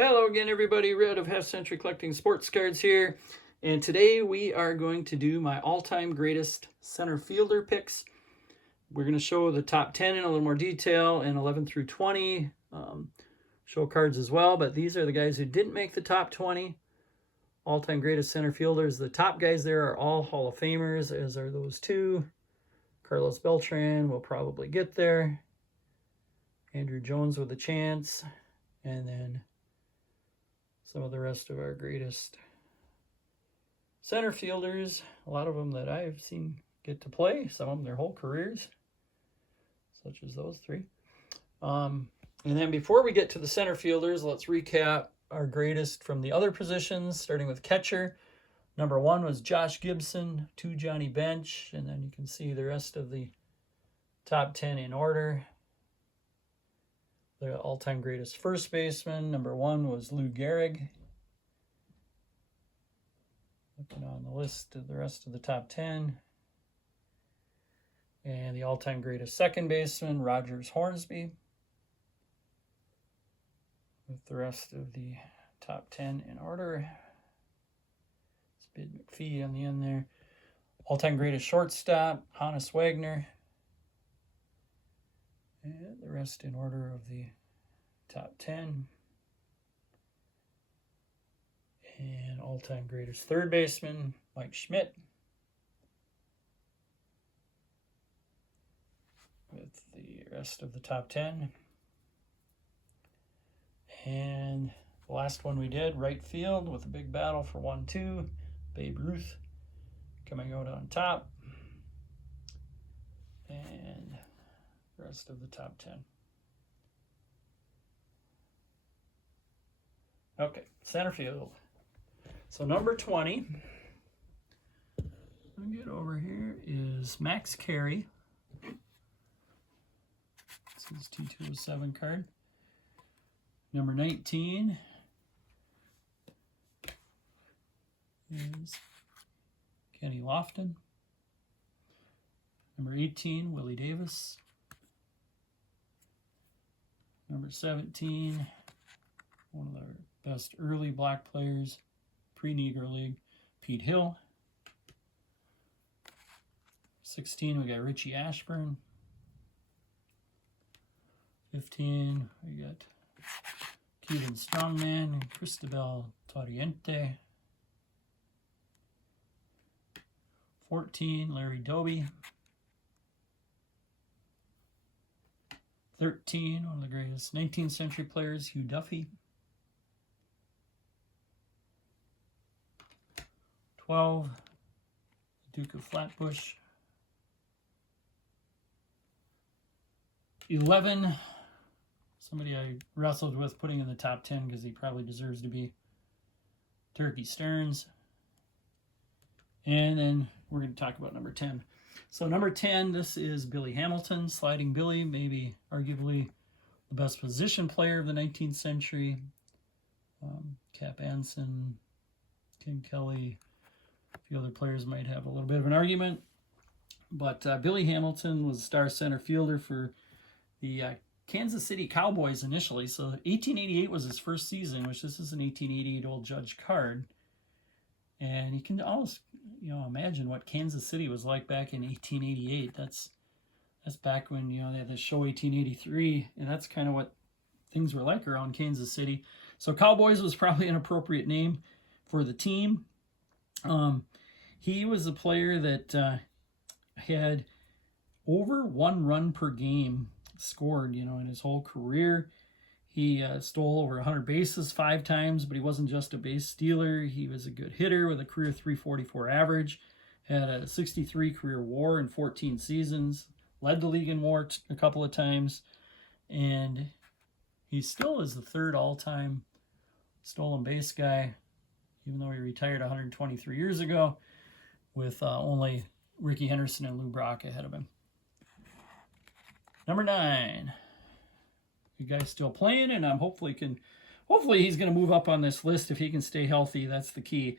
Hello again, everybody. Red of Half Century Collecting Sports Cards here. And today we are going to do my all-time greatest center fielder picks. We're going to show the top 10 in a little more detail and 11 through 20. Show cards as well, but these are the guys who didn't make the top 20. All-time greatest center fielders. The top guys there are all Hall of Famers, as are those two. Carlos Beltran will probably get there. Andrew Jones with a chance. And then some of the rest of our greatest center fielders, a lot of them that I've seen get to play, some of them their whole careers, such as those three. And then before we get to the center fielders, let's recap our greatest from the other positions, starting with catcher. Number 1 was Josh Gibson, 2 Johnny Bench, and then you can see the rest of the top 10 in order. The all-time greatest first baseman, number 1 was Lou Gehrig. Looking on the list of the rest of the top 10. And the all-time greatest second baseman, Rogers Hornsby. With the rest of the top 10 in order. Spid McPhee on the end there. All-time greatest shortstop, Hannes Wagner. And the rest in order of the top 10. And all-time greatest third baseman, Mike Schmidt. With the rest of the top 10. And the last one we did, right field, with a big battle for 1-2. Babe Ruth coming out on top. And rest of the top 10. Okay, center field. So number 20, I'll get over here, is Max Carey. This is T207 card. Number 19 is Kenny Lofton. Number 18, Willie Davis. Number 17, one of the best early black players, pre-Negro League, Pete Hill. 16, we got Richie Ashburn. 15, we got Kevin Strongman and Cristobal Torriente. 14, Larry Doby. 13, one of the greatest 19th century players, Hugh Duffy. 12, Duke of Flatbush. 11, somebody I wrestled with putting in the top 10 because he probably deserves to be, Turkey Stearns. And then we're going to talk about number 10. So number 10, this is Billy Hamilton, Sliding Billy, maybe arguably the best position player of the 19th century. Cap Anson, Ken Kelly, a few other players might have a little bit of an argument. But Billy Hamilton was a star center fielder for the Kansas City Cowboys initially. So 1888 was his first season, which this is an 1888 Old Judge card. And you can almost, imagine what Kansas City was like back in 1888. That's back when, they had the show 1883, and that's kind of what things were like around Kansas City. So Cowboys was probably an appropriate name for the team. He was a player that had over 1 run per game scored, in his whole career. He stole over 100 bases 5 times, but he wasn't just a base stealer. He was a good hitter with a career .344 average, had a 63 career WAR in 14 seasons, led the league in WAR a couple of times, and he still is the 3rd all-time stolen base guy, even though he retired 123 years ago, with only Ricky Henderson and Lou Brock ahead of him. Number 9. You guys still playing, and hopefully he's going to move up on this list if he can stay healthy. That's the key.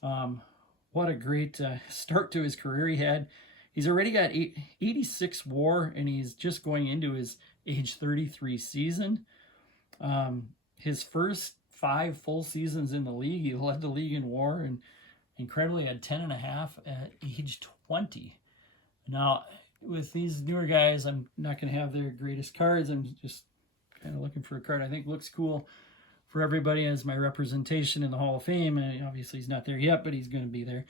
What a great start to his career he had. He's already got 86 WAR, and he's just going into his age 33 season. His first 5 full seasons in the league. He led the league in WAR and incredibly had 10.5 at age 20. Now, with these newer guys, I'm not going to have their greatest cards. I'm just kind of looking for a card I think looks cool for everybody as my representation in the Hall of Fame. And obviously he's not there yet, but he's going to be there.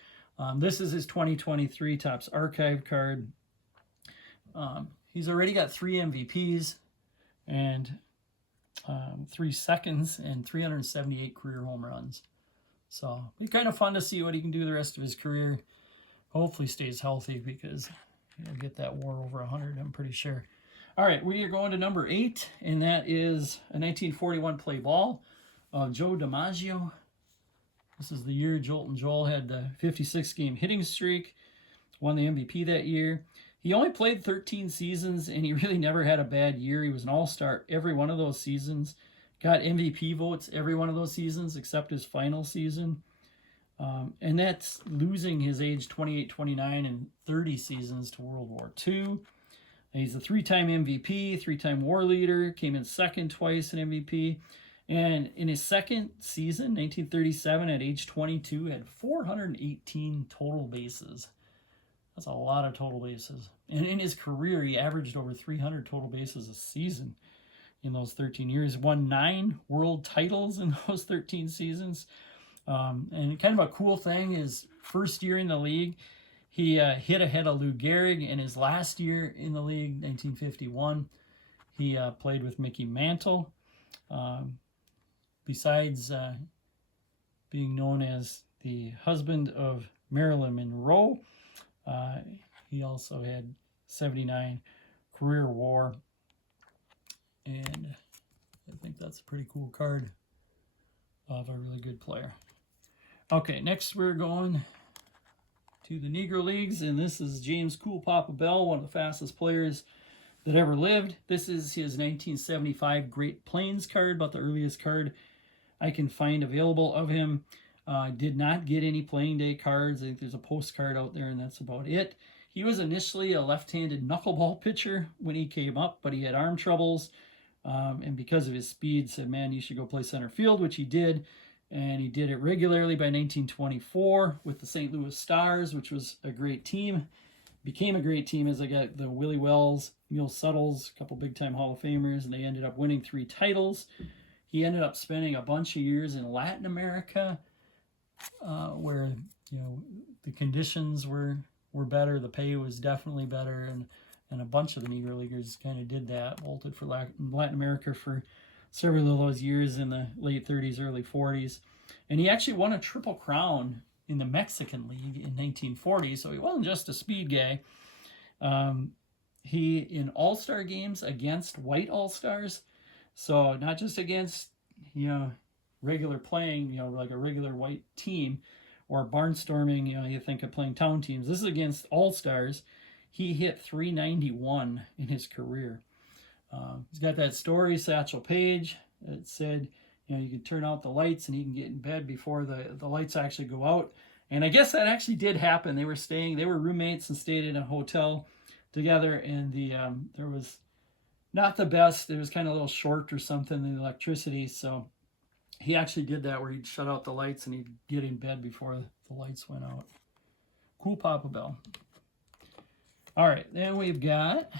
This is his 2023 Topps Archive card. He's already got 3 MVPs and 3 seconds and 378 career home runs. So it's kind of fun to see what he can do the rest of his career. Hopefully stays healthy because he'll get that WAR over 100, I'm pretty sure. All right, we are going to number 8, and that is a 1941 play ball of Joe DiMaggio. This is the year Joltin' Joel had the 56-game hitting streak, won the MVP that year. He only played 13 seasons, and he really never had a bad year. He was an all-star every one of those seasons. Got MVP votes every one of those seasons except his final season. And that's losing his age 28, 29, and 30 seasons to World War II. He's a 3-time MVP, 3-time war leader, came in second twice in MVP. And in his second season, 1937, at age 22, had 418 total bases. That's a lot of total bases. And in his career, he averaged over 300 total bases a season in those 13 years. Won 9 world titles in those 13 seasons. And kind of a cool thing is first year in the league, he hit ahead of Lou Gehrig. In his last year in the league, 1951, he played with Mickey Mantle. Besides being known as the husband of Marilyn Monroe, he also had 79 career WAR. And I think that's a pretty cool card of a really good player. Okay, next we're going to the Negro Leagues, and this is James Cool Papa Bell, one of the fastest players that ever lived. This is his 1975 Great Plains card, about the earliest card I can find available of him. Did not get any playing day cards. I think there's a postcard out there, and that's about it. He was initially a left-handed knuckleball pitcher when he came up, but he had arm troubles, and because of his speed, said, man, you should go play center field, which he did. And he did it regularly by 1924 with the St. Louis Stars, which was a great team. Became a great team as I got the Willie Wells, Neil Suttles, a couple big-time Hall of Famers, and they ended up winning 3 titles. He ended up spending a bunch of years in Latin America, where the conditions were better, the pay was definitely better, and a bunch of the Negro Leaguers kind of did that, bolted for Latin America for several of those years in the late 30s, early 40s. And he actually won a Triple Crown in the Mexican League in 1940, so he wasn't just a speed guy. He, in all-star games against white all-stars, so not just against, regular playing, like a regular white team, or barnstorming, you think of playing town teams. This is against all-stars. He hit 391 in his career. He's got that story, Satchel Paige, that said, you can turn out the lights and he can get in bed before the lights actually go out. And I guess that actually did happen. They were roommates and stayed in a hotel together, and there was not the best. It was kind of a little short or something, the electricity. So he actually did that where he'd shut out the lights and he'd get in bed before the lights went out. Cool Papa Bell. All right, then we've got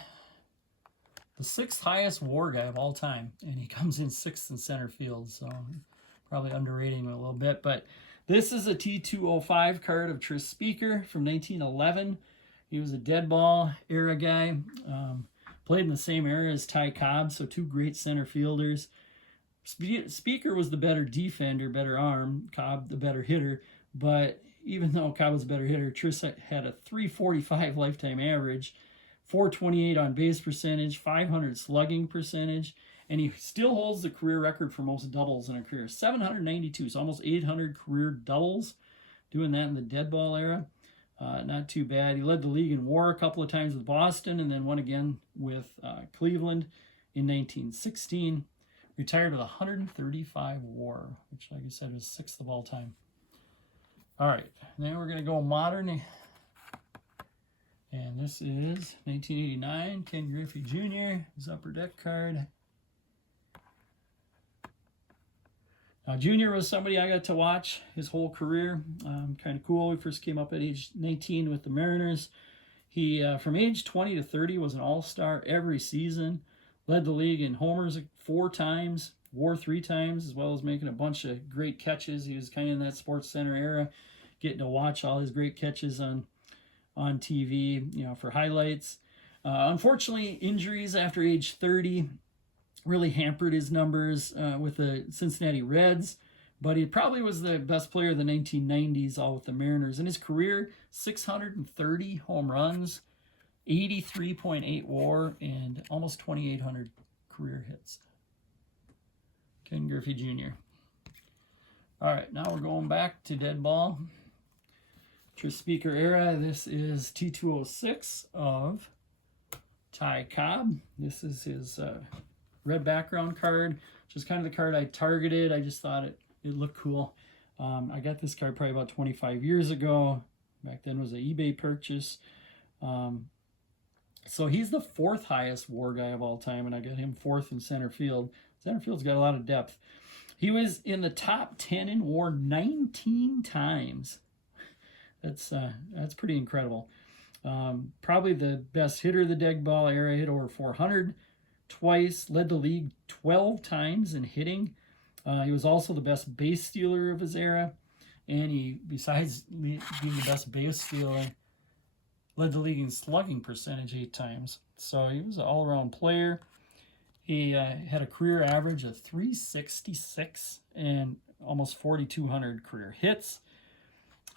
the 6th highest WAR guy of all time, and he comes in 6th in center field, so probably underrating him a little bit. But this is a T205 card of Tris Speaker from 1911. He was a dead ball era guy. Played in the same era as Ty Cobb, so 2 great center fielders. Speaker was the better defender, better arm. Cobb the better hitter. But even though Cobb was a better hitter, Tris had a 345 lifetime average, 428 on base percentage, 500 slugging percentage, and he still holds the career record for most doubles in a career, 792, so almost 800 career doubles, doing that in the dead ball era. Not too bad. He led the league in WAR a couple of times with Boston, and then won again with Cleveland in 1916. Retired with 135 WAR, which, like I said, was 6th of all time. All right, now we're going to go modern. And this is 1989, Ken Griffey Jr., his upper deck card. Junior was somebody I got to watch his whole career. Kind of cool. He first came up at age 19 with the Mariners. He, from age 20 to 30, was an all-star every season. Led the league in homers 4 times, WAR 3 times, as well as making a bunch of great catches. He was kind of in that Sports Center era, getting to watch all his great catches on TV, you know, for highlights. Unfortunately, injuries after age 30 really hampered his numbers with the Cincinnati Reds, but he probably was the best player of the 1990s, all with the Mariners. In his career, 630 home runs, 83.8 WAR, and almost 2,800 career hits. Ken Griffey Jr. All right, now we're going back to dead ball. Speaker era. This is T206 of Ty Cobb. This is his red background card, which is kind of the card I targeted. I just thought it looked cool. I got this card probably about 25 years ago. Back then it was an eBay purchase. So he's the 4th highest WAR guy of all time, and I got him 4th in center field. Center field's got a lot of depth. He was in the top 10 in WAR 19 times. That's pretty incredible. Probably the best hitter of the dead ball era. Hit over 400 twice. Led the league 12 times in hitting. He was also the best base stealer of his era. And he, besides being the best base stealer, led the league in slugging percentage 8 times. So he was an all-around player. He had a career average of 366 and almost 4,200 career hits.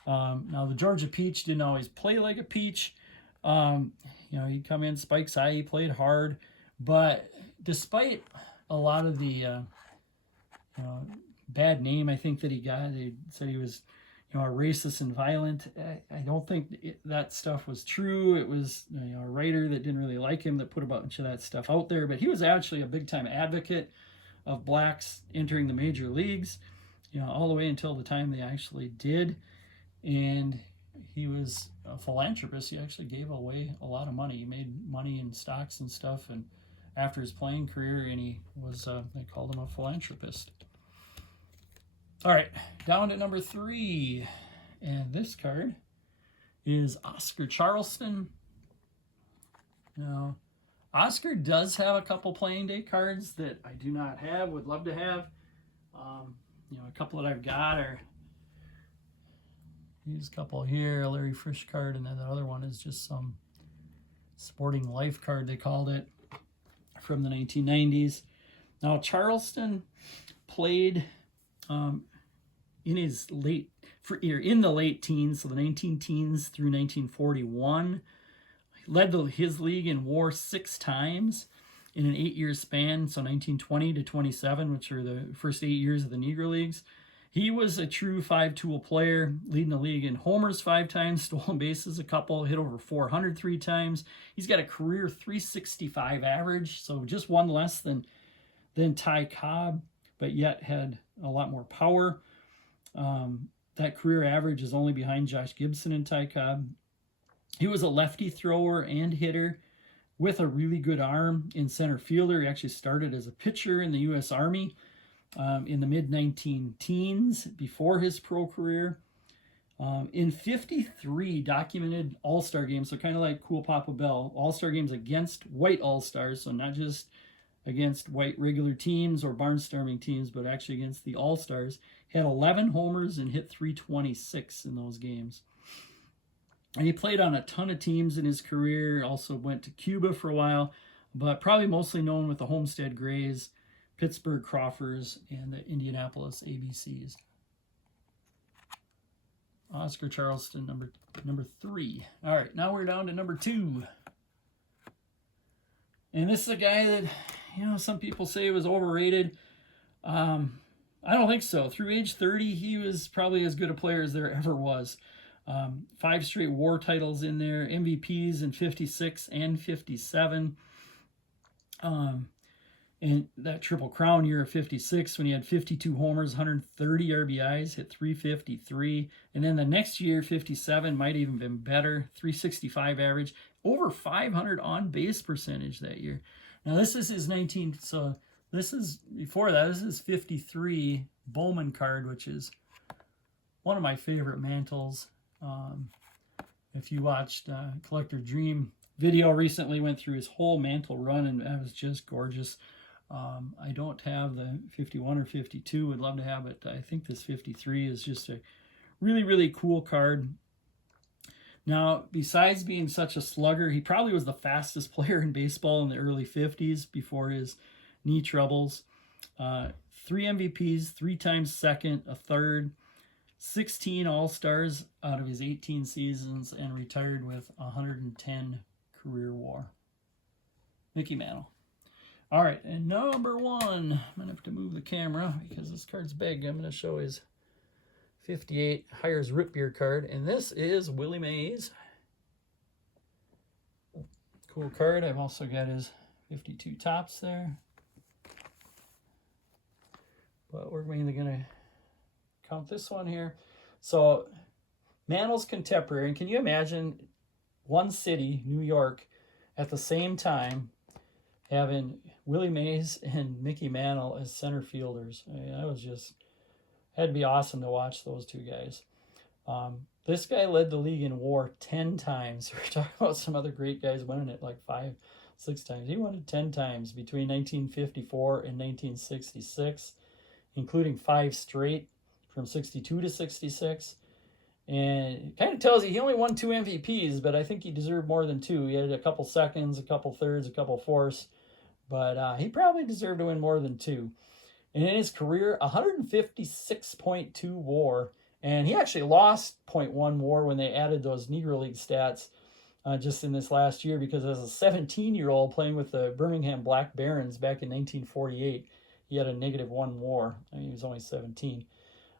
Now, the Georgia Peach didn't always play like a peach. You know, he'd come in, spikes high, he played hard. But despite a lot of the you know, bad name I think that he got, they said he was, you know, a racist and violent. I don't think that stuff was true. It was, you know, a writer that didn't really like him that put a bunch of that stuff out there. But he was actually a big-time advocate of blacks entering the major leagues, you know, all the way until the time they actually did. And he was a philanthropist. He actually gave away a lot of money. He made money in stocks and stuff. And after his playing career, and he was, they called him a philanthropist. All right, down to number 3. And this card is Oscar Charleston. Now, Oscar does have a couple playing day cards that I do not have, would love to have. You know, a couple that I've got are these couple here, a Larry Frisch card, and then the other one is just some Sporting Life card, they called it, from the 1990s. Now, Charleston played in his in the late teens, so the 19 teens through 1941. He led his league in WAR 6 times in an 8-year span, so 1920 to 27, which are the first 8 years of the Negro Leagues. He was a true 5-tool player, leading the league in homers 5 times, stolen bases a couple, hit over 400 3 times. He's got a career 365 average, so just one less than Ty Cobb, but yet had a lot more power. That career average is only behind Josh Gibson and Ty Cobb. He was a lefty thrower and hitter with a really good arm in center fielder. He actually started as a pitcher in the U.S. Army in the mid-19-teens before his pro career. In 53 documented All-Star games, so kind of like Cool Papa Bell, All-Star games against white All-Stars, so not just against white regular teams or barnstorming teams, but actually against the All-Stars. He had 11 homers and hit 326 in those games. And he played on a ton of teams in his career, also went to Cuba for a while, but probably mostly known with the Homestead Grays, Pittsburgh Crawfords, and the Indianapolis ABCs. Oscar Charleston, number 3. All right, now we're down to number 2. And this is a guy that, you know, some people say was overrated. I don't think so. Through age 30, he was probably as good a player as there ever was. 5 straight WAR titles in there, MVPs in 56 and 57. And that Triple Crown year of 56, when he had 52 homers, 130 RBIs, hit 353. And then the next year, 57, might even been better, 365 average, over 500 on-base percentage that year. Now, this is his 19, so this is, before that, this is 53 Bowman card, which is one of my favorite Mantles. If you watched Collector Dream video recently, went through his whole Mantle run, and that was just gorgeous. I don't have the 51 or 52. Would love to have it. I think this 53 is just a really, really cool card. Now, besides being such a slugger, he probably was the fastest player in baseball in the early 50s before his knee troubles. 3 MVPs, 3 times second, a third, 16 All-Stars out of his 18 seasons, and retired with 110 career WAR. Mickey Mantle. All right, and number 1, I'm going to have to move the camera because this card's big. I'm going to show his 58 Hires Root Beer card, and this is Willie Mays. Cool card. I've also got his 52 tops there. But we're mainly going to count this one here. So, Mantle's contemporary. And can you imagine one city, New York, at the same time having Willie Mays and Mickey Mantle as center fielders? I mean, that was just, had to be awesome to watch those two guys. This guy led the league in WAR 10 times. We're talking about some other great guys winning it like 5, 6 times. He won it 10 times between 1954 and 1966, including 5 straight from 62 to 66. And it kind of tells you he only won 2 MVPs, but I think he deserved more than 2. He had a couple seconds, a couple thirds, a couple fourths, but he probably deserved to win more than 2. And in his career, 156.2 WAR, and he actually lost 0.1 WAR when they added those Negro League stats just in this last year, because as a 17-year-old playing with the Birmingham Black Barons back in 1948, he had a -1 WAR. I mean, he was only 17.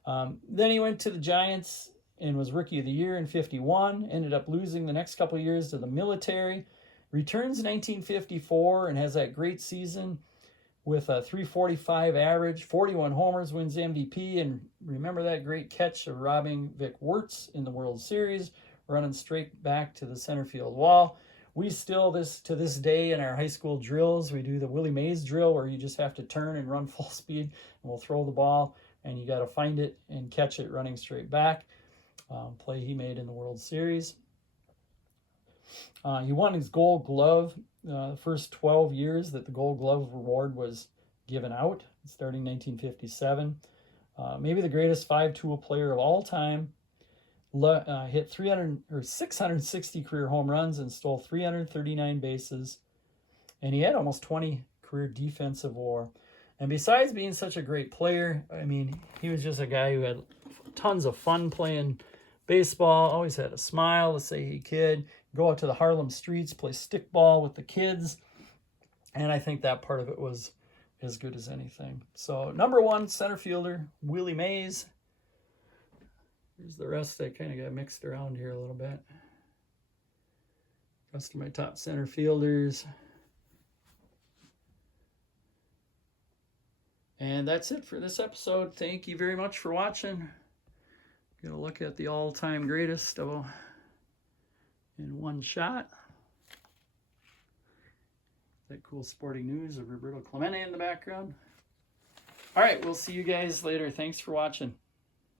Then he went to the Giants and was Rookie of the Year in 51, ended up losing the next couple of years to the military, returns in 1954 and has that great season with a 345 average, 41 homers, wins MVP, and remember that great catch of robbing Vic Wertz in the World Series, running straight back to the center field wall. We still, to this day in our high school drills, we do the Willie Mays drill where you just have to turn and run full speed, and we'll throw the ball, and you got to find it and catch it running straight back. Play he made in the World Series. He won his Gold Glove the first 12 years that the Gold Glove award was given out, starting 1957. Maybe the greatest 5-tool player of all time. Hit 660 career home runs and stole 339 bases. And he had almost 20 career defensive WAR. And besides being such a great player, I mean, he was just a guy who had tons of fun playing baseball, always had a smile to say he could. Go out to the Harlem streets, play stickball with the kids. And I think that part of it was as good as anything. So, number 1 center fielder, Willie Mays. Here's the rest. I kind of got mixed around here a little bit. Rest of my top center fielders. And that's it for this episode. Thank you very much for watching. Gonna look at the all-time greatest in one shot. That cool sporting news of Roberto Clemente in the background. All right, we'll see you guys later. Thanks for watching.